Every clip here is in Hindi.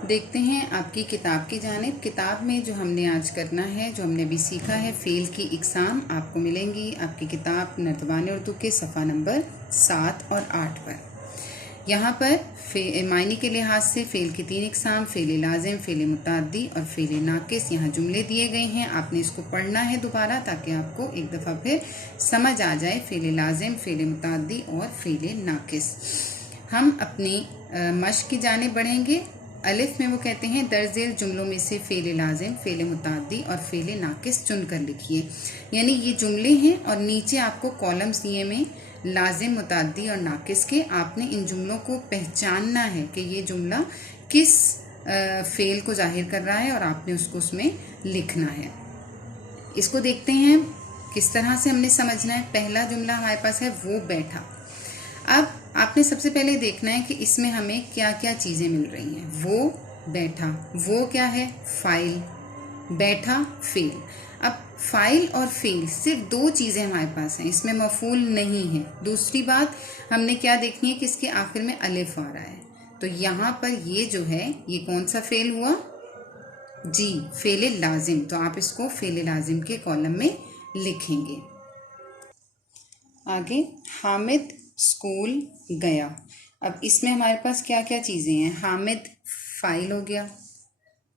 देखते हैं आपकी किताब की जानिब। किताब में जो हमने आज करना है, जो हमने अभी सीखा है, फ़ेल की इकसाम आपको मिलेंगी आपकी किताब नर्तबान उर्दू के सफ़ा नंबर 7 और 8 पर। यहाँ पर मायने के लिहाज से फ़ेल की 3 इकसाम, फ़ेल लाजिम, फ़ेल मुतअद्दी और फ़ेल नाकिस यहाँ जुमले दिए गए हैं। आपने इसको पढ़ना है दोबारा ताकि आपको एक दफ़ा फिर समझ आ जाए फ़ेल लाजिम, फ़ेल मुतअद्दी और फ़ेल नाकिस। हम अपनी मश्क की जानिब बढ़ेंगे। अलिफ में वो कहते हैं दर्जेल जुमलों में से फ़ेल लाजिम, फ़ेल मुतअद्दी और फ़ेल नाकिस चुन कर लिखिए। यानी ये जुमले हैं और नीचे आपको कॉलम्स दिए में लाजिम, मुतअद्दी और नाकिस के। आपने इन जुमलों को पहचानना है कि ये जुमला किस फ़ेल को जाहिर कर रहा है और आपने उसको उसमें लिखना है। इसको देखते हैं किस तरह से हमने समझना है। पहला जुमला हमारे पास है वो बैठा। अब आपने सबसे पहले देखना है कि इसमें हमें क्या क्या चीज़ें मिल रही हैं। वो बैठा, वो क्या है? फाइल, बैठा फ़ेल। अब फाइल और फेल सिर्फ दो चीज़ें हमारे पास हैं, इसमें मफूल नहीं है। दूसरी बात हमने क्या देखनी है कि इसके आखिर में अलिफ आ रहा है, तो यहाँ पर ये जो है ये कौन सा फेल हुआ? जी, फेल लाजिम। तो आप इसको फेल लाजिम के कॉलम में लिखेंगे। आगे हामिद स्कूल गया। अब इसमें हमारे पास क्या क्या चीज़ें हैं? हामिद फाइल हो गया,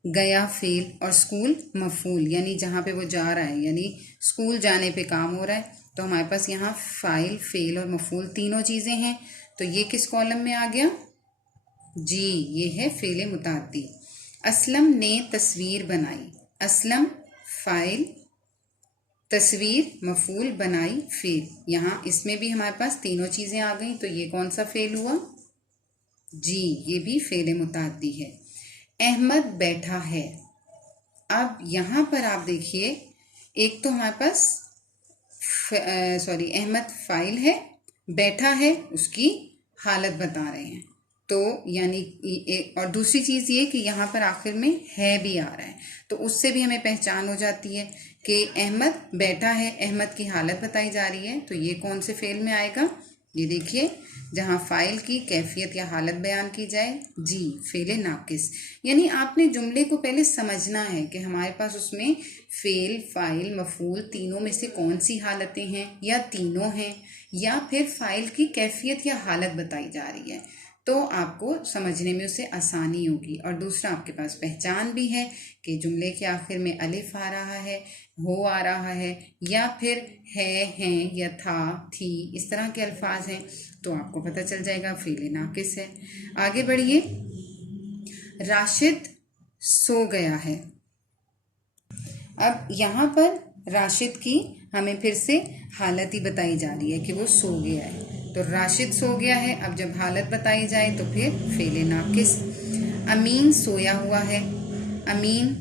गया फेल और स्कूल मफूल, यानी जहाँ पे वो जा रहा है, यानी स्कूल जाने पे काम हो रहा है। तो हमारे पास यहाँ फाइल, फेल और मफूल तीनों चीज़ें हैं। तो ये किस कॉलम में आ गया? जी, ये है फेल मुतअद्दी। असलम ने तस्वीर बनाई। असलम फाइल, तस्वीर मफूल, बनाई फेल। यहाँ इसमें भी हमारे पास तीनों चीज़ें आ गई। तो ये कौन सा फेल हुआ? जी, ये भी फेल मुतअद्दी है। अहमद बैठा है। अब यहाँ पर आप देखिए, एक तो हमारे पास अहमद फाइल है, बैठा है उसकी हालत बता रहे हैं। तो यानी और दूसरी चीज़ ये कि यहाँ पर आखिर में है भी आ रहा है, तो उससे भी हमें पहचान हो जाती है कि अहमद बैठा है, अहमद की हालत बताई जा रही है। तो ये कौन से फेल में आएगा? ये देखिए, जहाँ फ़ाइल की कैफियत या हालत बयान की जाए, जी, फ़ेल नाकिस। यानी आपने जुमले को पहले समझना है कि हमारे पास उसमें फ़ेल, फ़ाइल, मफ़ूल तीनों में से कौन सी हालतें हैं, या तीनों हैं, या फिर फ़ाइल की कैफियत या हालत बताई जा रही है। तो आपको समझने में उसे आसानी होगी। और दूसरा, आपके पास पहचान भी है कि जुमले के आखिर में अलिफ आ रहा है, हो आ रहा है, या फिर है, हैं, या था, थी, इस तरह के अल्फाज हैं। तो आपको पता चल जाएगा फ़ेल नाकिस है। आगे बढ़िए। राशिद सो गया है। अब यहाँ पर राशिद की हमें फिर से हालत ही बताई जा रही है कि वो सो गया है। तो राशिद सो गया है। अब जब हालत बताई जाए तो फिर फ़ेल नाकिस। अमीन सोया हुआ है। अमीन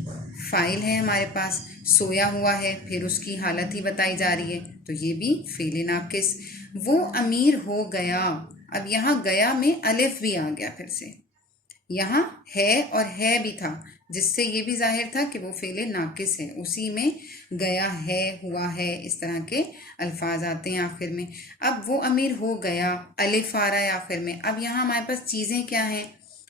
फाइल है हमारे पास, सोया हुआ है, फिर उसकी हालत ही बताई जा रही है, तो ये भी फ़ेल नाकिस। वो अमीर हो गया। अब यहाँ गया में अलिफ भी आ गया फिर से, यहाँ है और है भी था, जिससे ये भी जाहिर था कि वो फ़ेल नाकिस है। उसी में गया है, हुआ है, इस तरह के अल्फाज आते हैं आखिर में। अब वो अमीर हो गया, अलिफ आ रहा है आखिर में। अब यहाँ हमारे पास चीज़ें क्या हैं?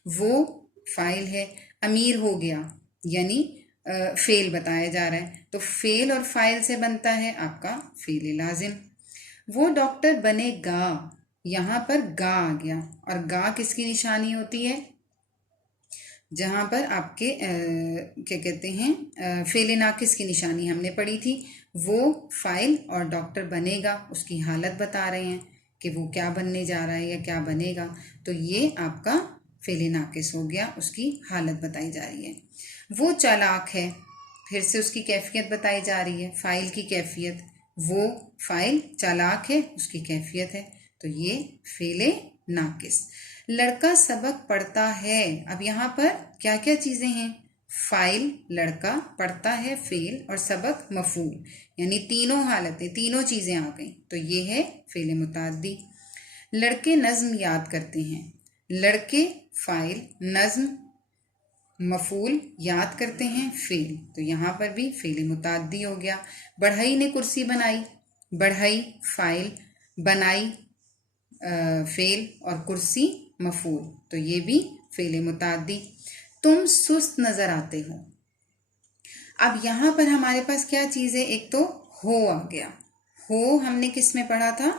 वो फाइल है, अमीर हो गया यानी फ़ेल बताया जा रहा है। तो फ़ेल और फाइल से बनता है आपका फ़ेल लाजिम। वो डॉक्टर बनेगा, यहाँ पर गा आ गया, और गा किसकी निशानी होती है? जहाँ पर आपके क्या कहते हैं, फ़ेल नाकिस की निशानी हमने पढ़ी थी। वो फाइल और डॉक्टर बनेगा उसकी हालत बता रहे हैं कि वो क्या बनने जा रहा है या क्या बनेगा। तो ये आपका फ़ेल नाकिस हो गया, उसकी हालत बताई जा रही है। वो चालाक है, फिर से उसकी कैफियत बताई जा रही है, फ़ाइल की कैफियत। वो फाइल, चालाक है, उसकी कैफियत है। तो ये फ़ेल नाकिस। लड़का सबक पढ़ता है। अब यहाँ पर क्या क्या चीज़ें हैं? फाइल लड़का, पढ़ता है फ़ेल, और सबक मफूल, यानी तीनों हालतें, तीनों चीज़ें आ गई। तो ये है फ़ेल मुतअद्दी। लड़के नज़्म याद करते हैं। लड़के फाइल, नज़्म मफूल, याद करते हैं फ़ेल। तो यहाँ पर भी फ़ेल मुतअद्दी हो गया। बढ़ई ने कुर्सी बनाई। बढ़ई फाइल, बनाई फ़ेल, और कुर्सी मफूल, तो ये भी फ़ेल मुतअद्दी। तुम सुस्त नजर आते हो। अब यहाँ पर हमारे पास क्या चीज़ है, एक तो हो आ गया, हो हमने किस में पढ़ा था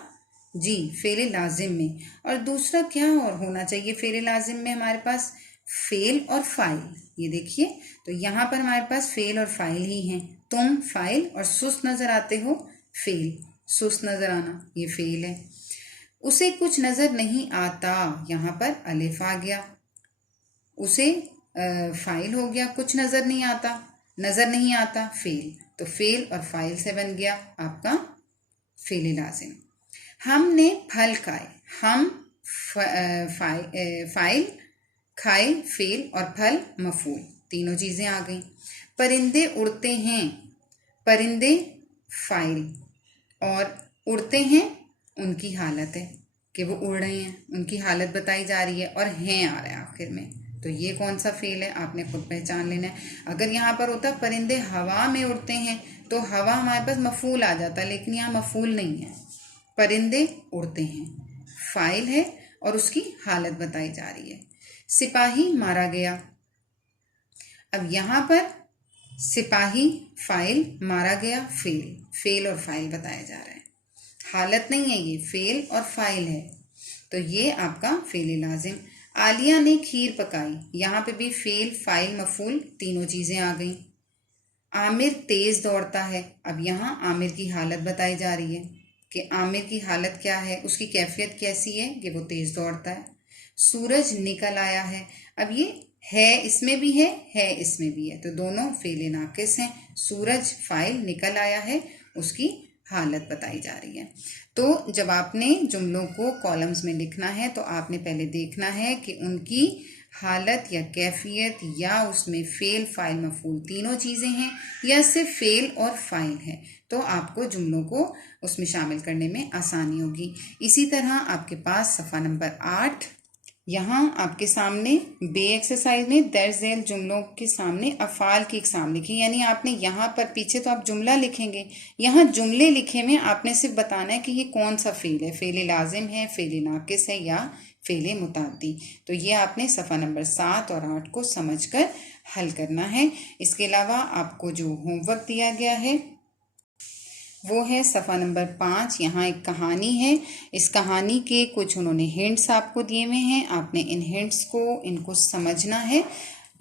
जी, फेले लाजिम में। और दूसरा क्या और होना चाहिए फेले लाजिम में हमारे पास, फेल और फाइल। ये देखिए, तो यहाँ पर हमारे पास फेल और फाइल ही हैं। तुम फाइल और सुस्त नजर आते हो फेल, सुस्त नजर आना ये फेल है। उसे कुछ नजर नहीं आता, यहाँ पर अलिफ आ गया, उसे फाइल हो गया, कुछ नजर नहीं आता, नजर नहीं आता फेल, तो फेल और फाइल से बन गया आपका फेले लाजिम। हमने फल खाए, हम फाइल, खाए फेल और फल मफूल, तीनों चीजें आ गई। परिंदे उड़ते हैं, परिंदे फाइल और उड़ते हैं उनकी हालत है कि वो उड़ रहे हैं, उनकी हालत बताई जा रही है और हैं आ रहा है आखिर में, तो ये कौन सा फेल है आपने खुद पहचान लेना है। अगर यहाँ पर होता परिंदे हवा में उड़ते हैं तो हवा हमारे पास मफूल आ जाता, लेकिन यहाँ मफूल नहीं है, परिंदे उड़ते हैं, फाइल है और उसकी हालत बताई जा रही है। सिपाही मारा गया, अब यहाँ पर सिपाही फाइल, मारा गया फेल, फेल और फाइल बताया जा रहा है, हालत नहीं है ये, फेल और फाइल है, तो ये आपका फेल लाजिम। आलिया ने खीर पकाई, यहाँ पे भी फेल फाइल मफूल तीनों चीजें आ गई। आमिर तेज दौड़ता है, अब यहाँ आमिर की हालत बताई जा रही है कि आमिर की हालत क्या है, उसकी कैफियत कैसी है कि वो तेज दौड़ता है। सूरज निकल आया है, अब ये है इसमें भी है इसमें भी है, तो दोनों फेले नाकिस हैं। सूरज फाइल, निकल आया है उसकी हालत बताई जा रही है। तो जब आपने जुमलों को कॉलम्स में लिखना है तो आपने पहले देखना है कि उनकी हालत या कैफियत या उसमें फेल फाइल मफूल तीनों चीज़ें हैं या सिर्फ फेल और फाइल है, तो आपको जुमलों को उसमें शामिल करने में आसानी होगी। इसी तरह आपके पास सफ़ा नंबर 8, यहाँ आपके सामने बे एक्सरसाइज में दर्ज झेल जुमलों के सामने अफ़ाल की इकसाम लिखी, यानी आपने यहाँ पर पीछे तो आप जुमला लिखेंगे, यहाँ जुमले लिखे में आपने सिर्फ बताना है कि ये कौन सा फ़ेल है, फ़ेल लाजिम है, फ़ेल नाकिस है या फ़ेल मुताद्दी। तो ये आपने सफ़ा नंबर 7 और 8 को समझकर हल करना है। इसके अलावा आपको जो होमवर्क दिया गया है वो है सफ़ा नंबर 5। यहाँ एक कहानी है, इस कहानी के कुछ उन्होंने हिंट्स आपको दिए हुए हैं, आपने इन हिंट्स को इनको समझना है,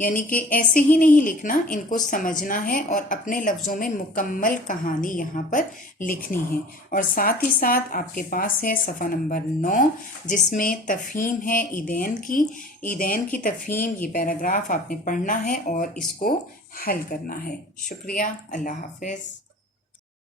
यानी कि ऐसे ही नहीं लिखना, इनको समझना है और अपने लफ्ज़ों में मुकम्मल कहानी यहाँ पर लिखनी है। और साथ ही साथ आपके पास है सफ़ा नंबर 9 जिसमें तफ़हीम है ईदैन की तफ़हीम, ये पैराग्राफ आपने पढ़ना है और इसको हल करना है। शुक्रिया, अल्लाह हाफ़िज़।